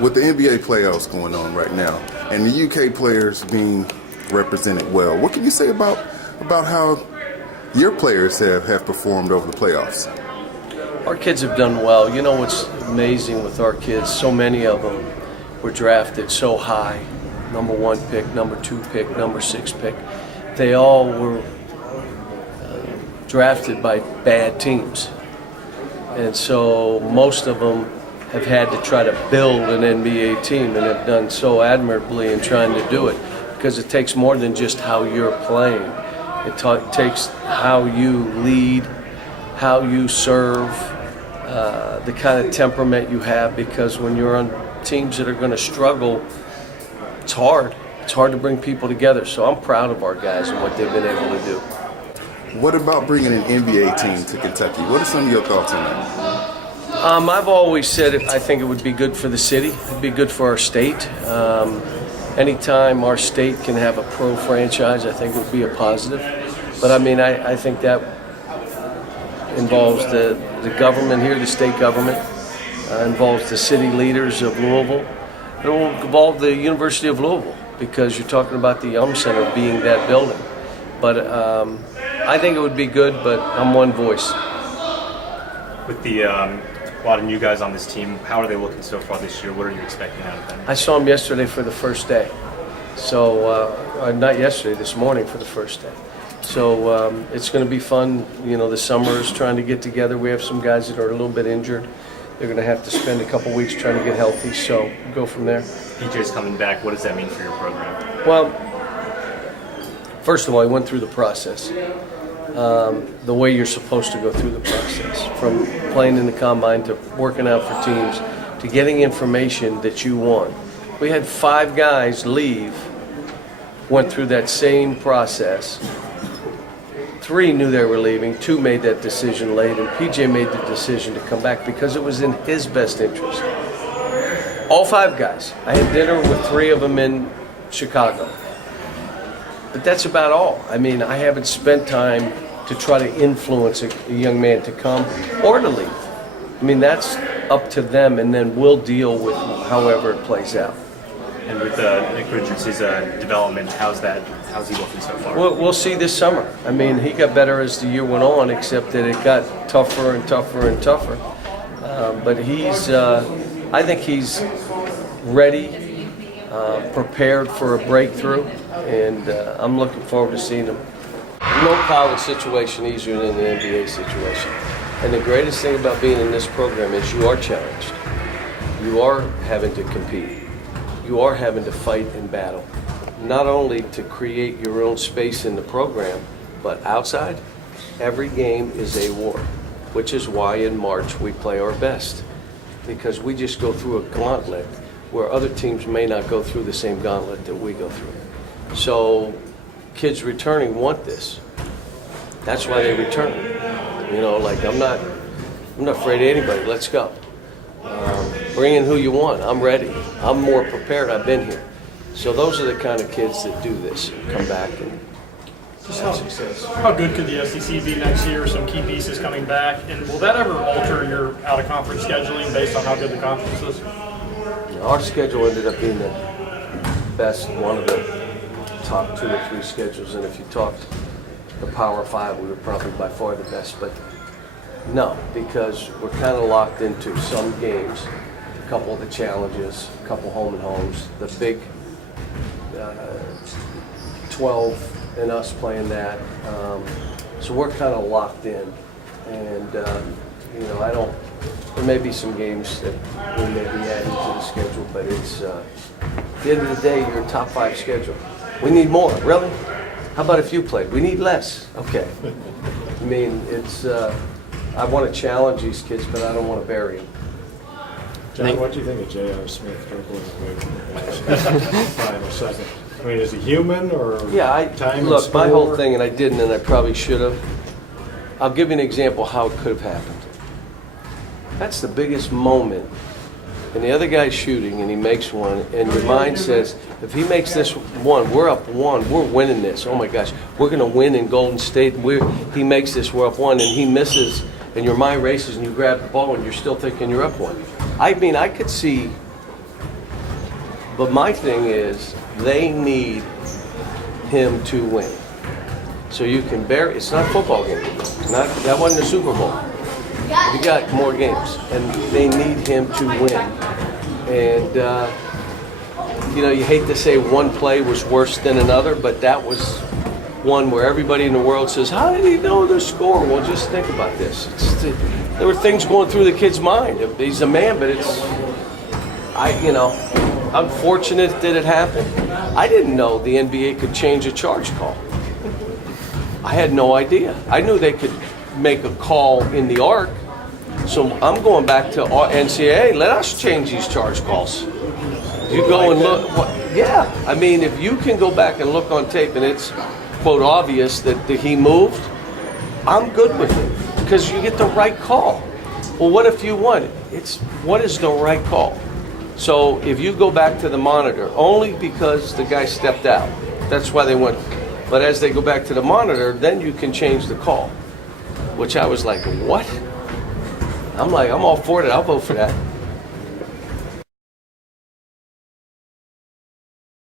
with the NBA playoffs going on right now and the UK players being represented well, what can you say about how your players have performed over the playoffs? Our kids have done well. You know what's amazing with our kids? So many of them were drafted so high, number 1 pick, number 2 pick, number 6 pick. They all were drafted by bad teams. And so most of them have had to try to build an NBA team and have done so admirably in trying to do it, because it takes more than just how you're playing. It takes how you lead, how you serve, the kind of temperament you have, because when you're on teams that are going to struggle, it's hard. It's hard to bring people together. So I'm proud of our guys and what they've been able to do. What about bringing an NBA team to Kentucky? What are some of your thoughts on that? I've always said I think it would be good for the city. It'd be good for our state. Anytime our state can have a pro franchise, I think it would be a positive. But I mean, I think that involves the government here, the state government, involves the city leaders of Louisville. It will involve the University of Louisville, because you're talking about the Center being that building. But I think it would be good, but I'm one voice. With the a lot of new guys on this team, how are they looking so far this year? What are you expecting out of them? I saw them yesterday for the first day. So, not yesterday, this morning for the first day. So it's going to be fun. You know, the summer is trying to get together. We have some guys that are a little bit injured. They're going to have to spend a couple weeks trying to get healthy. So we'll go from there. PJ's coming back. What does that mean for your program? Well, first of all, he went through the process. The way you're supposed to go through the process, from playing in the combine to working out for teams to getting information that you want. We had 5 guys leave, went through that same process. 3 knew they were leaving, 2 made that decision late, and PJ made the decision to come back because it was in his best interest. All 5 guys. I had dinner with 3 of them in Chicago. But that's about all. I mean, I haven't spent time to try to influence a young man to come or to leave. I mean, that's up to them, and then we'll deal with however it plays out. And with Nick Richards' development, how's he looking so far? We'll see this summer. I mean, he got better as the year went on, except that it got tougher and tougher and tougher. But I think he's ready, prepared for a breakthrough, and I'm looking forward to seeing him. No college situation easier than the NBA situation. And the greatest thing about being in this program is you are challenged. You are having to compete. You are having to fight and battle, not only to create your own space in the program, but outside. Every game is a war, which is why in March we play our best, because we just go through a gauntlet where other teams may not go through the same gauntlet that we go through. So kids returning want this. That's why they return. You know, like I'm not afraid of anybody. Let's go. Bring in who you want. I'm ready. I'm more prepared. I've been here. So those are the kind of kids that do this and come back and have success. How good could the SEC be next year? Some key pieces coming back. And will that ever alter your out-of-conference scheduling based on how good the conference is? Our schedule ended up being the best, one of the top 2 or 3 schedules. And if you talked the Power 5, we were probably by far the best. But no, because we're kind of locked into some games, a couple of the challenges, a couple home and homes, the big 12 and us playing that. So we're kind of locked in. And, you know, there may be some games that we may be adding to the schedule, but it's, at the end of the day, you're a top 5 schedule. We need more, really? How about if you played? We need less. Okay. I mean, it's, I want to challenge these kids, but I don't want to bury them. John, what do you think of J.R. Smith dribbling away from the final second? I mean, is he human or time look, and my whole score? thing, and I didn't, and I probably should have. I'll give you an example how it could have happened. That's the biggest moment. And the other guy's shooting, and he makes one, and your mind says, if he makes this one, we're up 1, we're winning this. Oh my gosh, we're going to win in Golden State. He makes this, we're up 1, and he misses, and your mind races, and you grab the ball, and you're still thinking you're up 1. I mean, I could see But my thing is, they need him to win. So you can bear. It's not a football game. That wasn't the Super Bowl. We got more games, and they need him to win. And you hate to say one play was worse than another, but that was one where everybody in the world says, "How did he know the score?" Well, just think about this. There were things going through the kid's mind. He's a man, but I'm fortunate that it happened. I didn't know the NBA could change a charge call. I had no idea. I knew they could make a call in the arc. So I'm going back to NCAA. Let us change these charge calls. You go and look. Yeah, I mean, if you can go back and look on tape and it's, quote, obvious that he moved, I'm good with it because you get the right call. Well, what if you won? What is the right call? So if you go back to the monitor, only because the guy stepped out, that's why they went. But as they go back to the monitor, then you can change the call, which I was like, what? I'm all for it. I'll vote for that.